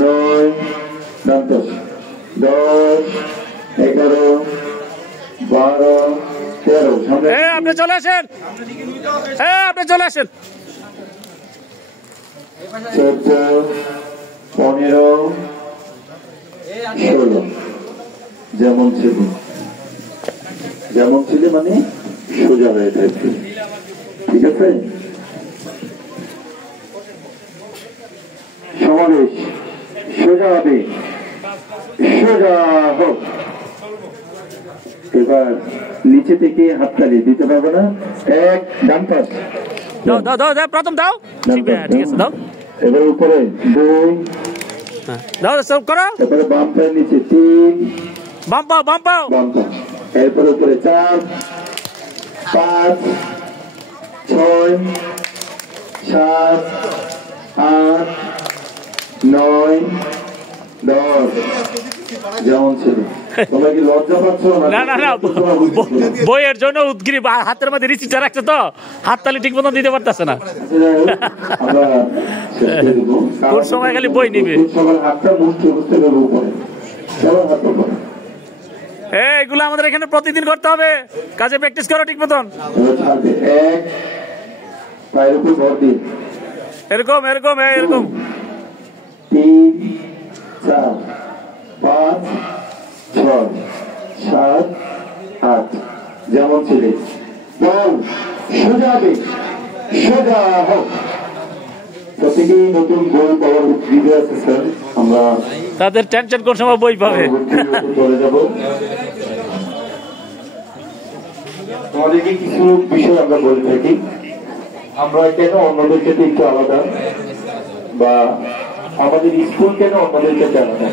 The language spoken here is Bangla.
9 10 10 11 12 13 আপনি চলে আসেন, আপনি চলে আসেন। 14 15 16 যেমন ছিল মানে সোজা হয়ে থাকবে, ঠিক আছে? সমাবেশ সোজা হবে, সোজা হোক। এবার নিচে থেকে হাততালি দিতে পারবো না। এক ডান পাশ, দাও প্রথম দাও, ঠিক আছে দাও। এবার উপরে 2, দাও সব করো। এরপরে বাম পায়ের নিচে 3, বাম পাও বাম পাও। এরপরে উপরে 4 5 6 7 8 9 10 যেমন ছিল। তোমরা কি লজ্জা পাচ্ছ? না না না, বইয়ের জন্য উদ্গ্রী হাতের মধ্যে রিচিটা রাখছে তো, হাততালি ঠিক মতো দিতে পারতেছে না। কোন সময় খালি বই নিবে। এইগুলো আমাদের এখানে প্রতিদিন করতে হবে, কাজে প্র্যাকটিস করো ঠিক মতন। এরকম এরকম এরকম 3 4 5 6 7 8 যেমন ছিলে। সোজা হবে, সোজা হোক। প্রত্যেকেই নতুন বই পাওয়ার ভিডিও আছে স্যার, আমরা তাদের টেনশন কোন সময় বই পাবে। চলে যাব। তোমাদেরকে কিছু বিষয় আমরা বলে থাকি, আমরা কেন অন্যদের ক্ষেত্রে একটু আলাদা, বা আমাদের স্কুল কেন অন্যদের ক্ষেত্রে আলাদা।